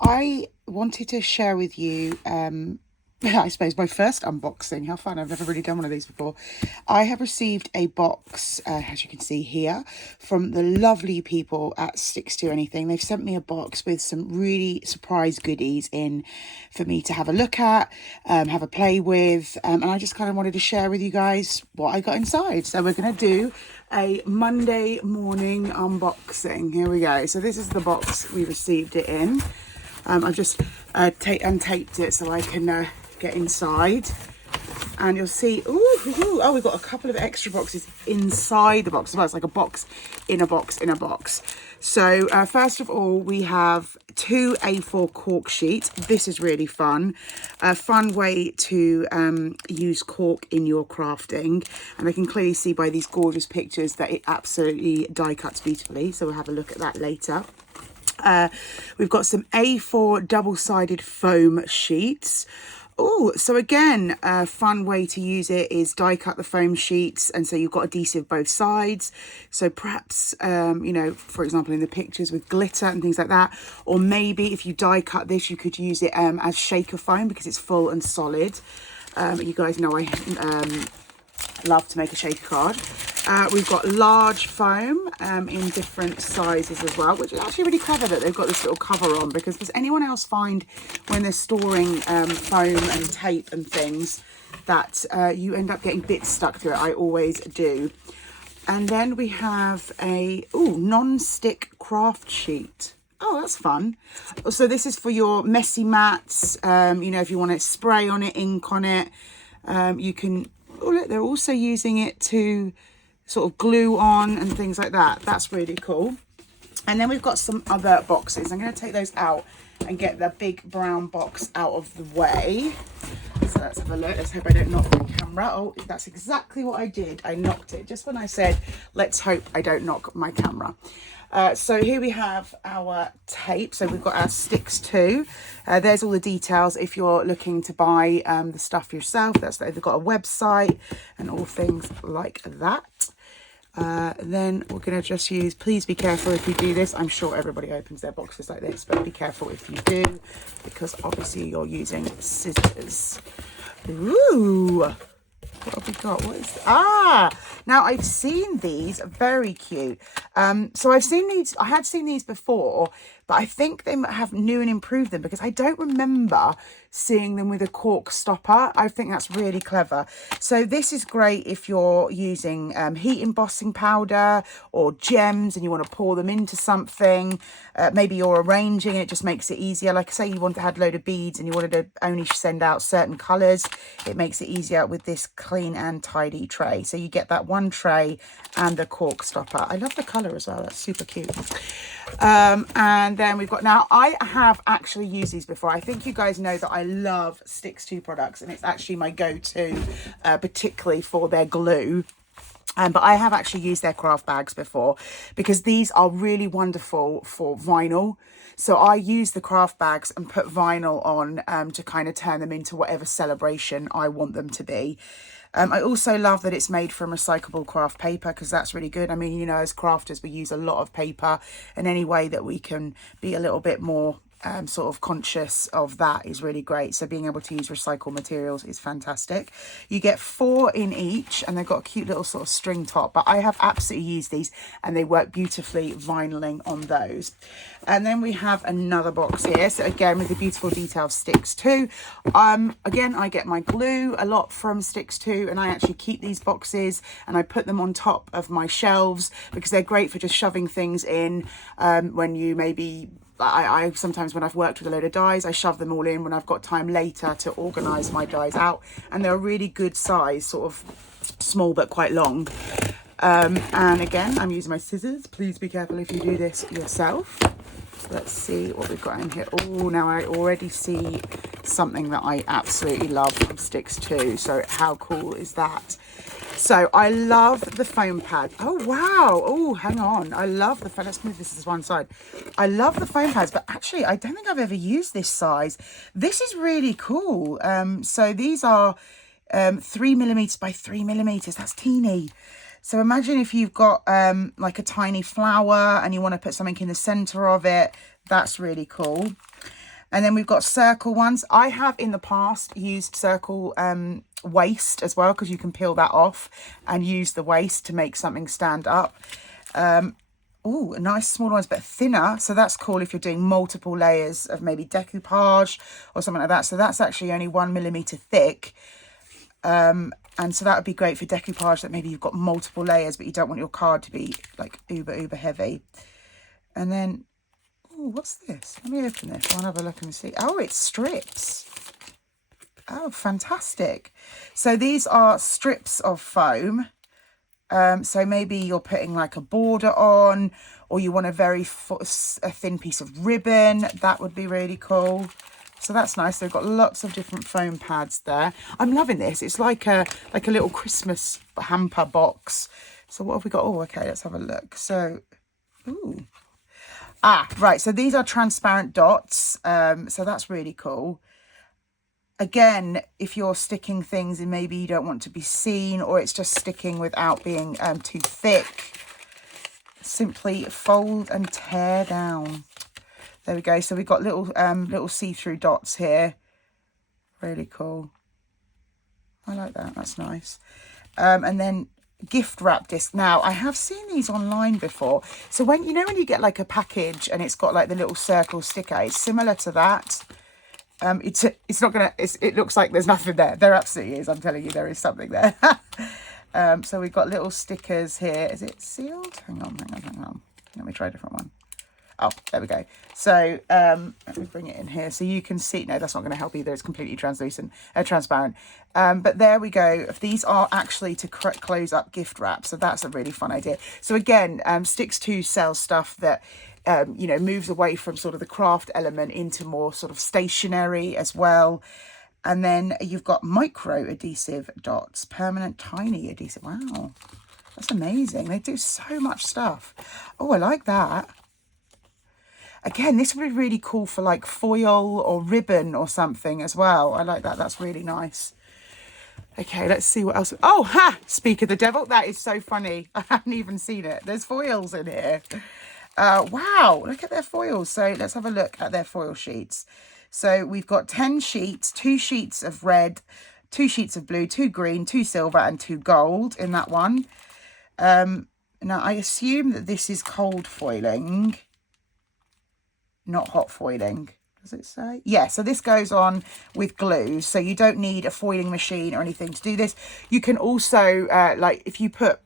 I wanted to share with you, I suppose, my first unboxing. How fun. I've never really done one of these before. I have received a box, as you can see here, from the lovely people at Stix to Anything. They've sent me a box with some really surprise goodies in for me to have a look at, have a play with, and I just kind of wanted to share with you guys what I got inside. So we're going to do a Monday morning unboxing. Here we go. So this is the box we received it in. I've just untaped it so I can get inside, and you'll see, oh, we've got a couple of extra boxes inside the box. Well, it's like a box in a box in a box. So first of all, we have 2 A4 cork sheets. This is really fun. A fun way to use cork in your crafting. And I can clearly see by these gorgeous pictures that it absolutely die cuts beautifully. So we'll have a look at that later. We've got some A4 double-sided foam sheets. Oh, so again, a fun way to use it is die cut the foam sheets, and so you've got adhesive both sides. So perhaps, you know, for example, in the pictures with glitter and things like that, or maybe if you die cut this, you could use it as shaker foam because it's full and solid. You guys know I love to make a shaker card. We've got large foam in different sizes as well, which is actually really clever that they've got this little cover on, because does anyone else find when they're storing foam and tape and things that you end up getting bits stuck to it? I always do. And then we have a non-stick craft sheet. Oh, that's fun. So this is for your messy mats. You know, if you want to spray on it, ink on it, you can. Oh, look, they're also using it to sort of glue on and things like that. That's really cool. And then we've got some other boxes. I'm going to take those out and get the big brown box out of the way. So let's have a look. Let's hope I don't knock my camera. Oh, that's exactly what I did. I knocked it just when I said, let's hope I don't knock my camera. So here we have our tape. So we've got our Stix 2. There's all the details if you're looking to buy the stuff yourself. They've got a website and all things like that. Then we're going to just use, please be careful if you do this. I'm sure everybody opens their boxes like this, but be careful if you do, because obviously you're using scissors. Ooh. What have we got? What is now I've seen these, very cute. So I've seen these, I had seen these before, but I think they have new and improved them, because I don't remember seeing them with a cork stopper. I think that's really clever. So this is great if you're using heat embossing powder or gems and you want to pour them into something. Maybe you're arranging and it just makes it easier. Like say you want to add a load of beads and you wanted to only send out certain colours. It makes it easier with this clean and tidy tray. So you get that one tray and the cork stopper. I love the colour as well. That's super cute. And then we've got, now I have actually used these before. I think you guys know that I love Stix 2 products, and it's actually my go-to, particularly for their glue. But I have actually used their craft bags before, because these are really wonderful for vinyl. So I use the craft bags and put vinyl on to kind of turn them into whatever celebration I want them to be. I also love that it's made from recyclable craft paper, because that's really good. I mean, you know, as crafters, we use a lot of paper, and any way that we can be a little bit more sort of conscious of that is really great. So being able to use recycled materials is fantastic. You get 4 in each, and they've got a cute little sort of string top, but I have absolutely used these and they work beautifully vinyling on those. And then we have another box here, so again with the beautiful detail Stix 2. Again, I get my glue a lot from Stix 2, and I actually keep these boxes and I put them on top of my shelves, because they're great for just shoving things in when you maybe I sometimes, when I've worked with a load of dies, I shove them all in when I've got time later to organise my dies out, and they're a really good size, sort of small but quite long. And again, I'm using my scissors. Please be careful if you do this yourself. Let's see what we've got in here. Oh, now I already see something that I absolutely love from Stix 2. So how cool is that? So I love the foam pad. Oh, wow. Oh, hang on. I love the foam. Let's move this to one side. I love the foam pads, but actually I don't think I've ever used this size. This is really cool. So these are 3mm by 3mm. That's teeny. So imagine if you've got like a tiny flower and you want to put something in the center of it. That's really cool. And then we've got circle ones. I have in the past used circle waste as well, because you can peel that off and use the waste to make something stand up. Oh, nice small ones, but thinner. So that's cool if you're doing multiple layers of maybe decoupage or something like that. So that's actually only 1mm thick. And so that would be great for decoupage that maybe you've got multiple layers, but you don't want your card to be like uber heavy. And then, oh, what's this? Let me open this. I'll have a look and see. Oh, it's strips. Oh, fantastic. So these are strips of foam. So maybe you're putting like a border on, or you want a thin piece of ribbon. That would be really cool. So that's nice. They've got lots of different foam pads there. I'm loving this. It's like a little Christmas hamper box. So what have we got? Oh, okay, let's have a look. So, ooh. Ah, right. So these are transparent dots. So that's really cool. Again, if you're sticking things and maybe you don't want to be seen, or it's just sticking without being too thick, simply fold and tear down. There we go. So we've got little see-through dots here. Really cool. I like that. That's nice. And then gift wrap disc. Now, I have seen these online before. So when you get like a package and it's got like the little circle sticker, it's similar to that. It's not gonna, it looks like there's nothing there. There absolutely is. I'm telling you, there is something there. So we've got little stickers here. Is it sealed? Hang on. Let me try a different one. Oh, there we go. So let me bring it in here so you can see. No, that's not going to help either. It's completely transparent. But there we go. These are actually to close up gift wrap. So that's a really fun idea. So again, Stix 2 sells stuff that moves away from sort of the craft element into more sort of stationery as well. And then you've got micro adhesive dots, permanent tiny adhesive. Wow, that's amazing. They do so much stuff. Oh, I like that. Again, this would be really cool for like foil or ribbon or something as well. I like that. That's really nice. Okay, let's see what else. Oh, ha! Speak of the devil. That is so funny. I haven't even seen it. There's foils in here. Wow, look at their foils. So let's have a look at their foil sheets. So we've got 10 sheets, 2 sheets of red, 2 sheets of blue, 2 green, 2 silver and 2 gold in that one. Now I assume that this is cold foiling, not hot foiling. Does it say? Yeah, so this goes on with glue. So you don't need a foiling machine or anything to do this. You can also, like if you put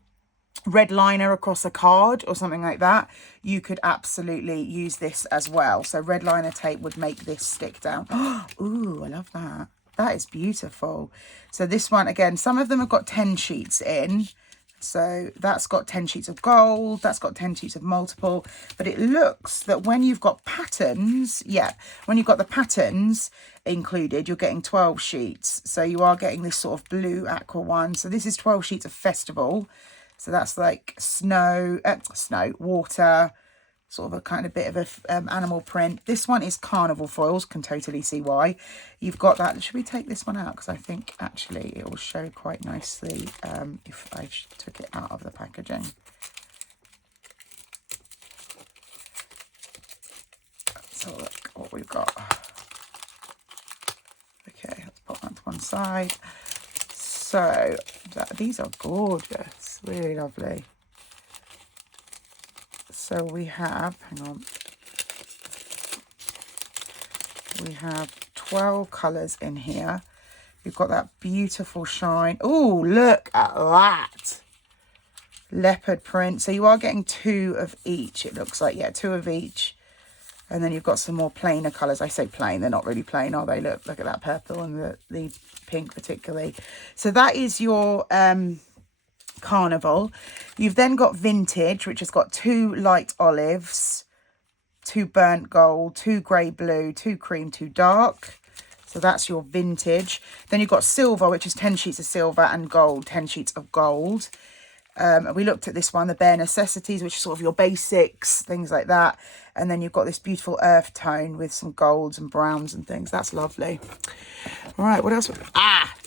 red liner across a card or something like that, you could absolutely use this as well. So red liner tape would make this stick down. Ooh, I love that. That is beautiful. So this one, again, some of them have got 10 sheets in. So that's got 10 sheets of gold, that's got 10 sheets of multiple, but it looks that when you've got patterns, when you've got the patterns included, you're getting 12 sheets. So you are getting this sort of blue aqua one. So this is 12 sheets of festival. So that's like snow, water, sort of a kind of bit of a animal print. This one is carnival foils, can totally see why. You've got that. Should we take this one out? Because I think actually it will show quite nicely if I took it out of the packaging. Let's have a look what we've got. Okay, let's pop that to one side. So these are gorgeous, really lovely. So we have, hang on, we have 12 colours in here. We've got that beautiful shine. Oh, look at that. Leopard print. So you are getting 2 of each, it looks like. Yeah, 2 of each. And then you've got some more plainer colours. I say plain, they're not really plain, are they? Look at that purple and the pink particularly. So that is your carnival. You've then got vintage, which has got 2 light olives, 2 burnt gold, 2 grey blue, 2 cream, 2 dark. So that's your vintage. Then you've got silver, which is 10 sheets of silver, and gold, 10 sheets of gold. We looked at this one, the bare necessities, which is sort of your basics, things like that. And then you've got this beautiful earth tone with some golds and browns and things. That's lovely. All right, what else?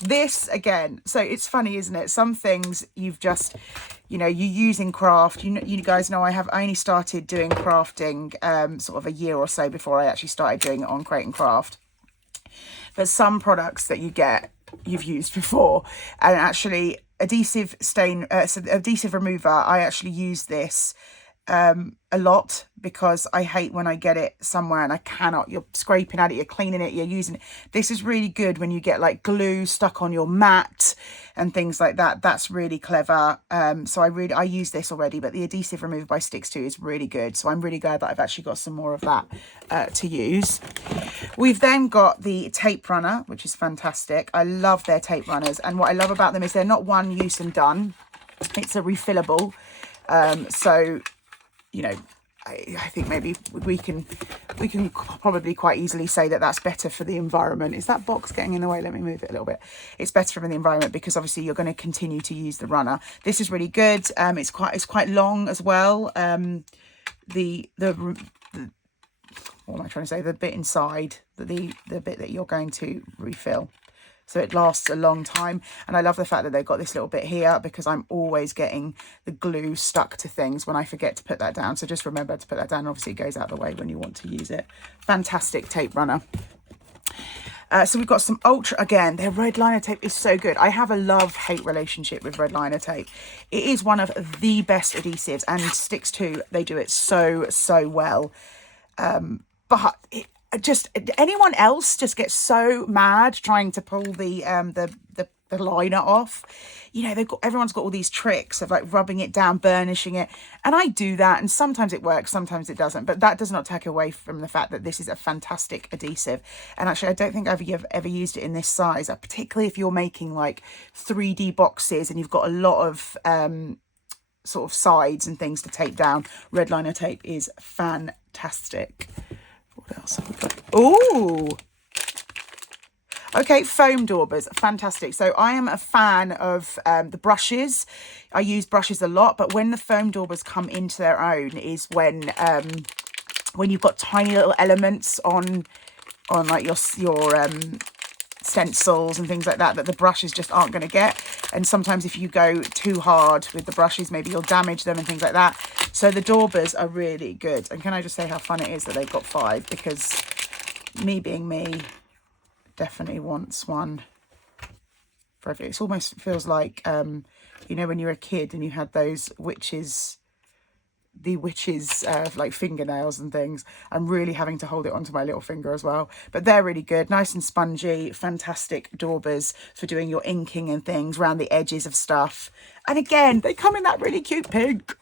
This again. So it's funny, isn't it? Some things you've just, you know, you use in craft. You guys know I only started doing crafting sort of a year or so before I actually started doing it on Create and Craft. But some products that you get, you've used before. And actually, adhesive remover, I actually use this a lot, because I hate when I get it somewhere and I cannot, you're scraping at it, you're cleaning it, you're using it. This is really good when you get like glue stuck on your mat and things like that. That's really clever. So I use this already, but the adhesive remover by Stix 2 is really good. So I'm really glad that I've actually got some more of that to use. We've then got the tape runner, which is fantastic. I love their tape runners, and what I love about them is they're not one use and done. It's a refillable. So, you know, I think maybe we can probably quite easily say that that's better for the environment. Is that box getting in the way? Let me move it a little bit. It's better for the environment because obviously you're going to continue to use the runner. This is really good. It's quite long as well. The what am I trying to say? The bit inside, the bit that you're going to refill. So it lasts a long time. And I love the fact that they've got this little bit here, because I'm always getting the glue stuck to things when I forget to put that down. So just remember to put that down. Obviously it goes out the way when you want to use it. Fantastic tape runner. So we've got some ultra, again, their red liner tape is so good. I have a love-hate relationship with red liner tape. It is one of the best adhesives, and Stix 2, they do it so well. But just anyone else just gets so mad trying to pull the liner off. You know, everyone's got all these tricks of like rubbing it down, burnishing it, and I do that, and sometimes it works, sometimes it doesn't, but that does not take away from the fact that this is a fantastic adhesive. And actually I don't think I've ever used it in this size, particularly if you're making like 3D boxes and you've got a lot of sort of sides and things to tape down. Red liner tape is fantastic. What else have we got? Oh, okay, foam daubers, fantastic. So I am a fan of the brushes. I use brushes a lot, but when the foam daubers come into their own is when you've got tiny little elements on like your stencils and things like that the brushes just aren't going to get. And sometimes if you go too hard with the brushes, maybe you'll damage them and things like that. So the daubers are really good. And can I just say how fun it is that they've got 5, because me being me definitely wants one for every. It almost feels like you know, when you were a kid and you had those witches like fingernails and things. I'm really having to hold it onto my little finger as well, but they're really good, nice and spongy. Fantastic daubers for doing your inking and things around the edges of stuff. And again, they come in that really cute pink.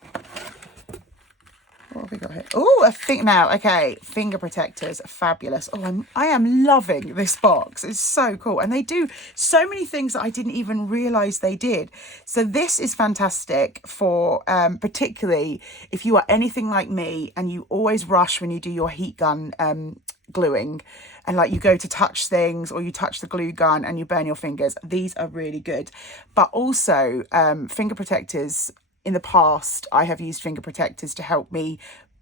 What have we got here? Oh, I think now, okay, finger protectors, fabulous. Oh, I am loving this box. It's so cool. And they do so many things that I didn't even realize they did. So this is fantastic for particularly if you are anything like me and you always rush when you do your heat gun gluing, and like you go to touch things or you touch the glue gun and you burn your fingers. These are really good. But also finger protectors. In the past, I have used finger protectors to help me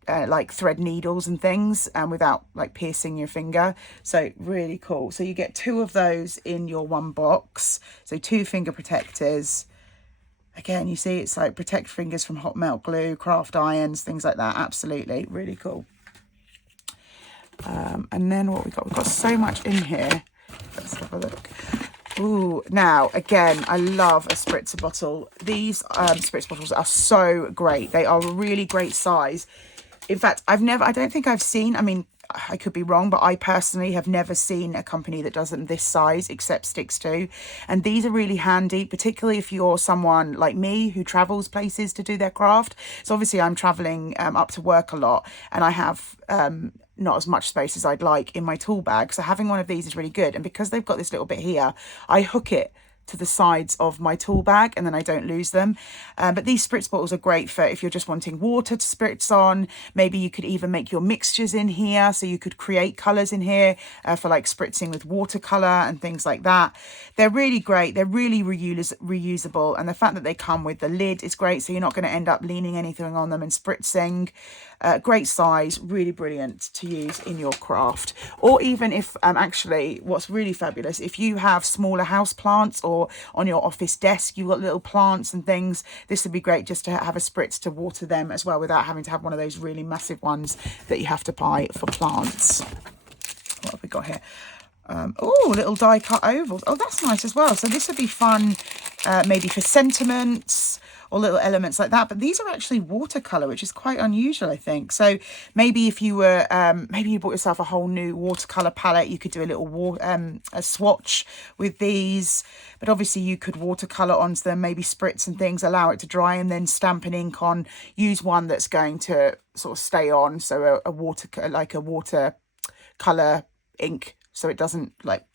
like thread needles and things without like piercing your finger. So really cool. So you get 2 of those in your one box. So 2 finger protectors. Again, you see it's like protect fingers from hot melt glue, craft irons, things like that. Absolutely, really cool. And then what we've got so much in here. Let's have a look. Ooh, now, again, I love a spritzer bottle. These spritzer bottles are so great. They are a really great size. In fact, I don't think I've seen, I mean, I could be wrong, but I personally have never seen a company that does them this size except Stix 2. And these are really handy, particularly if you're someone like me who travels places to do their craft. So obviously I'm traveling up to work a lot, and I have not as much space as I'd like in my tool bag. So having one of these is really good. And because they've got this little bit here, I hook it to the sides of my tool bag and then I don't lose them. But these spritz bottles are great for if you're just wanting water to spritz on. Maybe you could even make your mixtures in here, so you could create colours in here for like spritzing with watercolour and things like that. They're really great. They're really reusable, and the fact that they come with the lid is great, so you're not going to end up leaning anything on them and spritzing. Great size, really brilliant to use in your craft. Or even if actually what's really fabulous, if you have smaller house plants or or on your office desk, you've got little plants and things. This would be great just to have a spritz to water them as well, without having to have one of those really massive ones that you have to buy for plants. What have we got here? Oh, little die cut ovals. Oh, that's nice as well. So this would be fun maybe for sentiments or little elements like that. But these are actually watercolor, which is quite unusual, I think. So maybe if you were, maybe you bought yourself a whole new watercolor palette, you could do a little a swatch with these. But obviously you could watercolor onto them, maybe spritz and things, allow it to dry, and then stamp an ink on. Use one that's going to sort of stay on. So a water color ink, so it doesn't like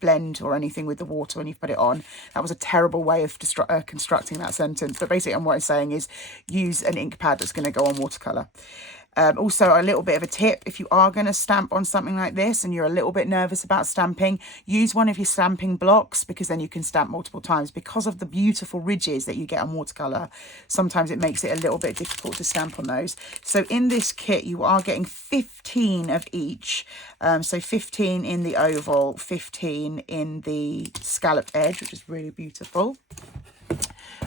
blend or anything with the water when you put it on. That was a terrible way of constructing that sentence, but basically what I'm saying is use an ink pad that's going to go on watercolor. Also, a little bit of a tip: if you are going to stamp on something like this and you're a little bit nervous about stamping, use one of your stamping blocks, because then you can stamp multiple times. Because of the beautiful ridges that you get on watercolor, sometimes it makes it a little bit difficult to stamp on those. So in this kit, you are getting 15 of each. So 15 in the oval, 15 in the scalloped edge, which is really beautiful.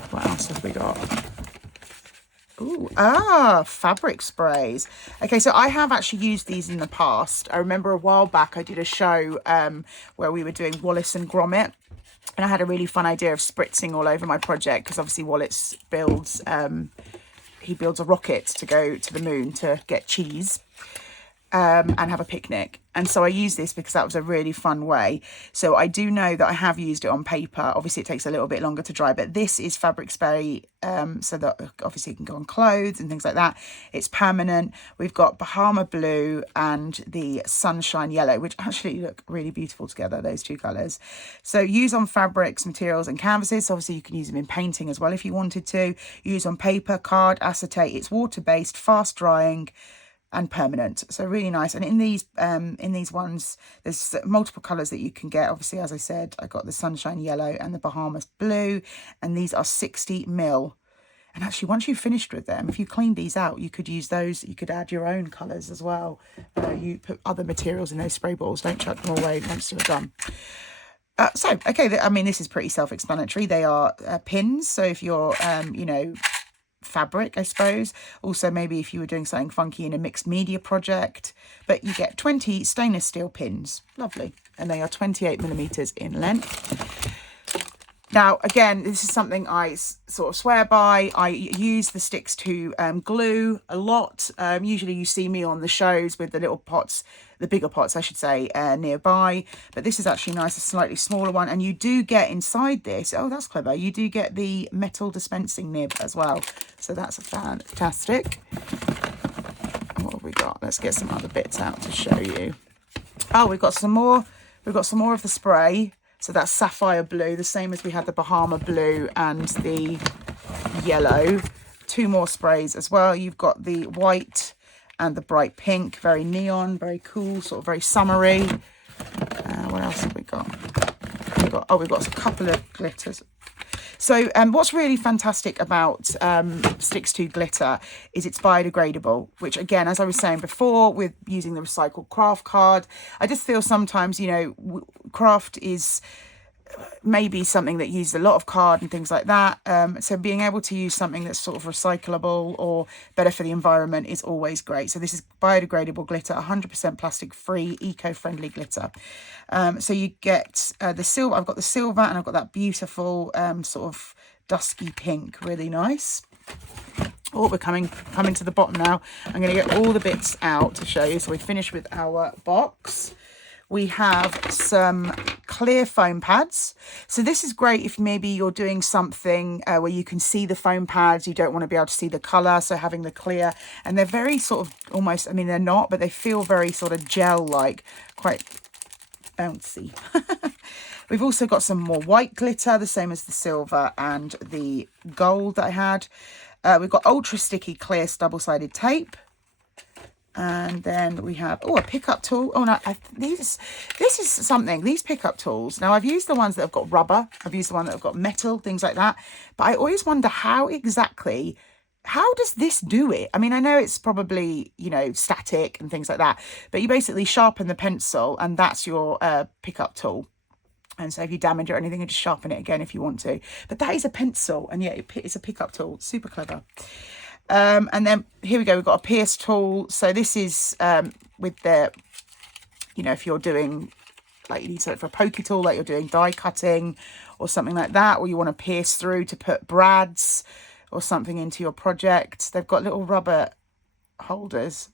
What else have we got? Ooh, fabric sprays. Okay, so I have actually used these in the past. I remember a while back I did a show where we were doing Wallace and Gromit, and I had a really fun idea of spritzing all over my project, because obviously Wallace builds he builds a rocket to go to the moon to get cheese and have a picnic. And so I used this because that was a really fun way. So I do know that I have used it on paper. Obviously it takes a little bit longer to dry, but this is fabric spray, so that obviously it can go on clothes and things like that. It's permanent. We've got Bahama blue and the sunshine yellow, which actually look really beautiful together, those two colours. So use on fabrics, materials and canvases. So obviously you can use them in painting as well if you wanted to. Use on paper, card, acetate. It's water-based, fast drying and permanent, so really nice. And in these ones, there's multiple colors that you can get. Obviously, as I said, I got the sunshine yellow and the Bahamas blue, and these are 60 mil. And actually, once you've finished with them, if you clean these out, you could use those. You could add your own colors as well. You put other materials in those spray balls. Don't chuck them away once you're done. So, okay, I mean, this is pretty self-explanatory. They are pins. So if you're, fabric, I suppose. Also, maybe if you were doing something funky in a mixed media project. But you get 20 stainless steel pins. Lovely. And they are 28 millimeters in length. Now, again, this is something I sort of swear by. I use the Stix 2 glue a lot. Usually you see me on the shows with the little pots, the bigger pots, I should say, nearby. But this is actually nice, a slightly smaller one. And you do get inside this, oh, that's clever, you do get the metal dispensing nib as well. So that's fantastic. What have we got? Let's get some other bits out to show you. Oh, we've got some more. We've got some more of the spray. So that's sapphire blue, the same as we had the Bahama blue and the yellow. Two more sprays as well. You've got the white and the bright pink, very neon, very cool, sort of very summery. What else have we got? We've got a couple of glitters. So what's really fantastic about Stix 2 glitter is it's biodegradable, which again, as I was saying before, with using the recycled craft card, I just feel sometimes, you know, craft is maybe something that uses a lot of card and things like that. So being able to use something that's sort of recyclable or better for the environment is always great. So this is biodegradable glitter, 100% plastic free, eco-friendly glitter. So you get the silver. I've got the silver and I've got that beautiful sort of dusky pink, really nice. Oh, we're coming to the bottom now. I'm going to get all the bits out to show you. So we finished with our box. We have some clear foam pads. So this is great if maybe you're doing something where you can see the foam pads, you don't want to be able to see the colour, so having the clear, and they're very sort of almost, I mean, they're not, but they feel very sort of gel-like, quite bouncy. We've also got some more white glitter, the same as the silver and the gold that I had. We've got ultra sticky clear double-sided tape. And then we have, oh, a pickup tool. Oh, no, this is something, these pickup tools. Now, I've used the ones that have got rubber. I've used the one that have got metal, things like that. But I always wonder how does this do it? I mean, I know it's probably, you know, static and things like that. But you basically sharpen the pencil and that's your pickup tool. And so if you damage it or anything, you just sharpen it again if you want to. But that is a pencil, and yeah, it's a pickup tool. Super clever. And then here we go. We've got a pierce tool. So this is with the, you know, if you're doing, like, you need something for a pokey tool, like you're doing die cutting or something like that, or you want to pierce through to put brads or something into your project. They've got little rubber holders.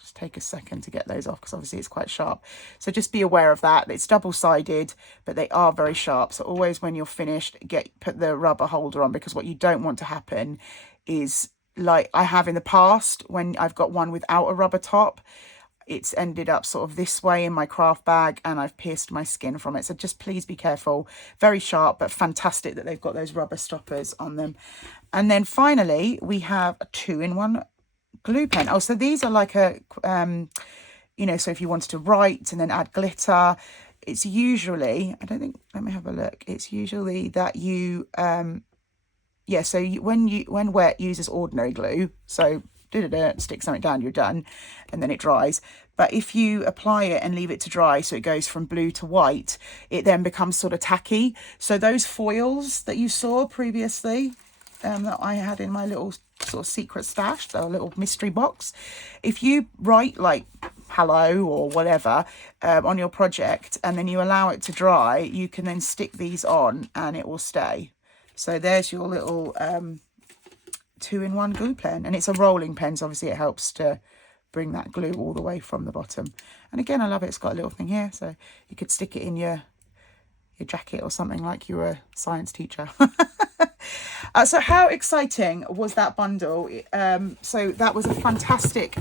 Just take a second to get those off because obviously it's quite sharp. So just be aware of that. It's double-sided, but they are very sharp. So always when you're finished, put the rubber holder on, because what you don't want to happen is, like I have in the past, when I've got one without a rubber top, it's ended up sort of this way in my craft bag and I've pierced my skin from it. So just please be careful. Very sharp, but fantastic that they've got those rubber stoppers on them. And then finally, we have a 2-in-1 glue pen. Oh, so these are like a, you know, so if you wanted to write and then add glitter, it's usually, I don't think, let me have a look. It's usually that you, yeah, so when wet, uses ordinary glue. So stick something down, you're done, and then it dries. But if you apply it and leave it to dry, so it goes from blue to white, it then becomes sort of tacky. So those foils that you saw previously, that I had in my little sort of secret stash, so a little mystery box, if you write like hello or whatever on your project and then you allow it to dry, you can then stick these on and it will stay. So there's your little 2-in-1 glue pen, and it's a rolling pen, so obviously it helps to bring that glue all the way from the bottom. And again, I love it. It's got a little thing here, so you could stick it in your jacket or something, like you're a science teacher. So how exciting was that bundle? So that was a fantastic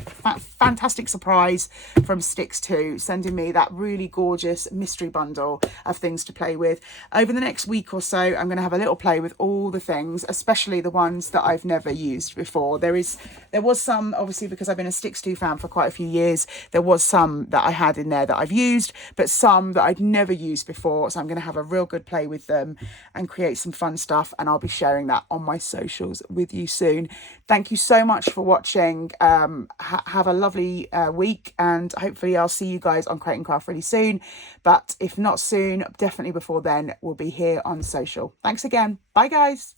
surprise from Stix 2, sending me that really gorgeous mystery bundle of things to play with. Over the next week or so, I'm going to have a little play with all the things, especially the ones that I've never used before. There was some, obviously, because I've been a Stix 2 fan for quite a few years, there was some that I had in there that I've used, but some that I'd never used before. So I'm going to have a real good play with them and create some fun stuff, and I'll be sharing that on my socials with you soon. Thank you so much for watching. Have a lovely week, and hopefully I'll see you guys on Create and Craft really soon. But if not soon, definitely before then, we'll be here on social. Thanks again. Bye, guys.